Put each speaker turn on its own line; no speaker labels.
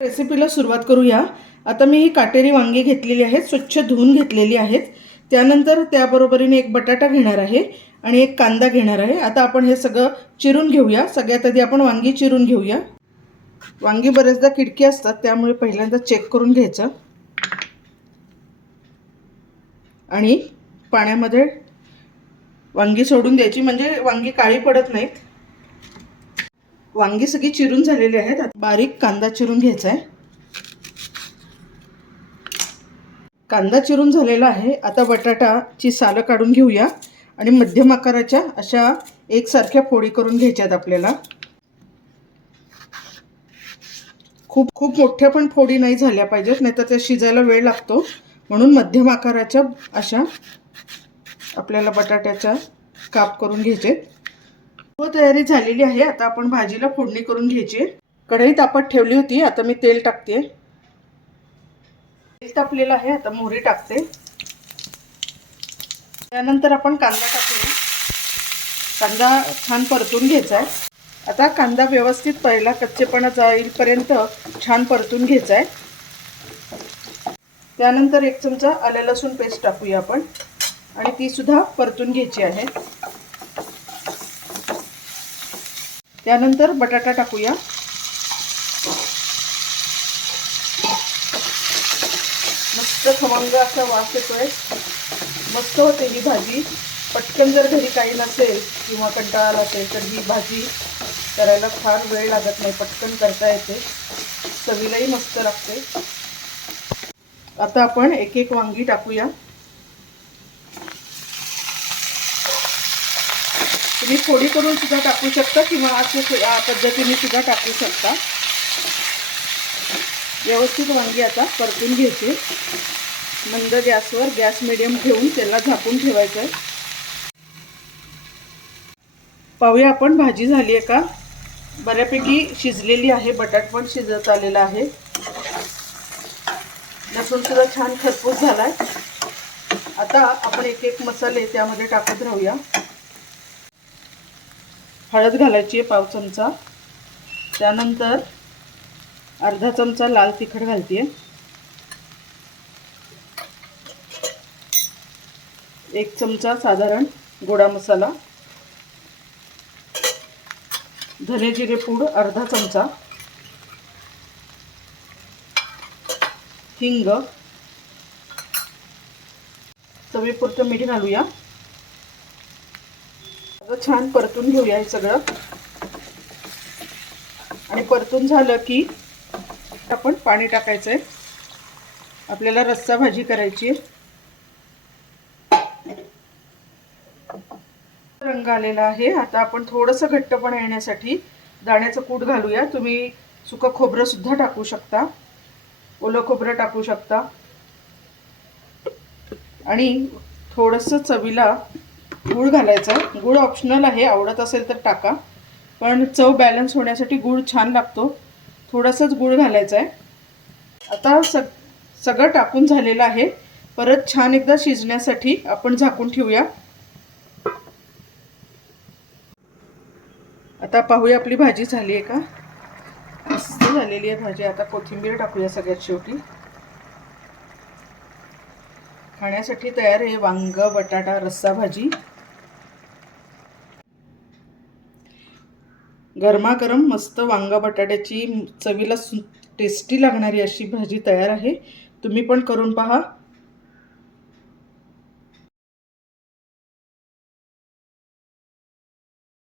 रेसिपीला सुरुवात करूया. आता मी ही काटेरी वांगी घेतलेली आहेत स्वच्छ धुवून घेतलेली आहेत. त्यानंतर त्याबरोबरीने एक बटाटा घेणार आहे आणि एक कांदा घेणार आहे. आता आपण हे सगळं चिरून घेऊया. सगळ्यात आधी आपण वांगी चिरून घेऊया. वांगी बरेचदा किडकी असतात त्यामुळे पहिल्यांदा चेक करून घ्यायचं. आणि पाण्यामध्ये वांगी सोडून द्यायची. म्हणजे वांगी काळी पडत नाहीत. वांगी सगळी चिरून झालेली आहेत. आता बारीक कांदा चिरून घ्यायचा आहे. कांदा चिरून झालेला आहे. आता बटाटाची सालं काढून घेऊया आणि मध्यम आकाराच्या अशा एकसारख्या फोडी करून घ्यायच्यात आपल्याला. खूप खूप मोठ्या पण फोडी नाही झाल्या पाहिजेत नाही तर त्या शिजायला वेळ लागतो. म्हणून मध्यम आकाराच्या अशा आपल्याला बटाट्याच्या काप करून घ्यायचे हो तयारी झालेली आहे. आता आपण भाजीला फोडणी करून घ्यायची. कढई तापत ठेवली होती. आता मी तेल टाकते. तेल तापलेलं आहे. आता मोहरी टाकते. त्यानंतर आपण कांदा टाकूया. कांदा छान परतून घ्यायचा आहे आता कांदा व्यवस्थित पहिला कच्चेपणा जाईलपर्यंत छान परतून घ्यायचा आहे त्यानंतर एक चमचा आलं लसूण पेस्ट टाकूया आपण. आणि ती सुद्धा परतून घ्यायची आहे. त्यानंतर बटाटा टाकूया. मस्त खमंग असा वास येतोय. मस्त होते ही भाजी. पटकन जर घरी काही नसेल किंवा कंटाळा असेल तर ही भाजी करायला फार वेळ लागत नाही. पटकन करता येते. चवीलाही मस्त लागते. आता आपण एक एक वांगी टाकूया. तुम्ही फोडी करून सुद्धा टाकू शकता किंवा असे या पद्धतीने सुद्धा टाकू शकता. व्यवस्थित वांगी आता परतून घ्यायची मंद गॅसवर गॅस मिडियम ठेवून त्याला झाकून ठेवायचं आहे. पाहूया आपण भाजी झाली आहे का? बऱ्यापैकी शिजलेली आहे बटाट पण शिजत आलेला आहे. लसूण सुद्धा छान खरपूस आहे आता आपण एक एक मसाले त्यामध्ये टाकत राहूया. हळद घालायची आहे पाव चमचा. त्यानंतर अर्धा चमचा लाल तिखट घालते एक चमचा साधारण गोडा मसाला. धने जिरे पूड अर्धा चमचा. हिंग. चवीपुरतं मीठ घालूया. छान परतून घेऊया हे सगळं. आणि परतून झालं की आपण पाणी टाकायचं आहे आपल्याला रस्सा भाजी करायची आहे. रंग आलेला आहे. आता आपण थोडंसं घट्टपणा येण्यासाठी दाण्याचं कूट घालूया. तुम्ही सुकं खोबरं सुद्धा टाकू शकता. ओलं खोबरं टाकू शकता. आणि थोडंसं चवीला गूळ घालायचा. गूळ ऑप्शनल आहे आवडत असेल तर टाका. पण चव बॅलन्स होण्यासाठी गूळ छान लागतो. थोडंसंच गूळ घालायचं आहे आता सग सगळं टाकून झालेलं आहे. परत छान एकदा शिजण्यासाठी आपण झाकून ठेवूया. आता पाहूया आपली भाजी झाली आहे का? मस्त झालेली आहे भाजी. आता कोथिंबीर टाकूया सगळ्यात शेवटी. खाण्यासाठी तयार आहे वांग बटाटा रस्सा भाजी. गरमागरम मस्त वांगा बटाट्याची चवीला सु टेस्टी लागणारी अशी भाजी तयार आहे. तुम्ही पण करून पहा.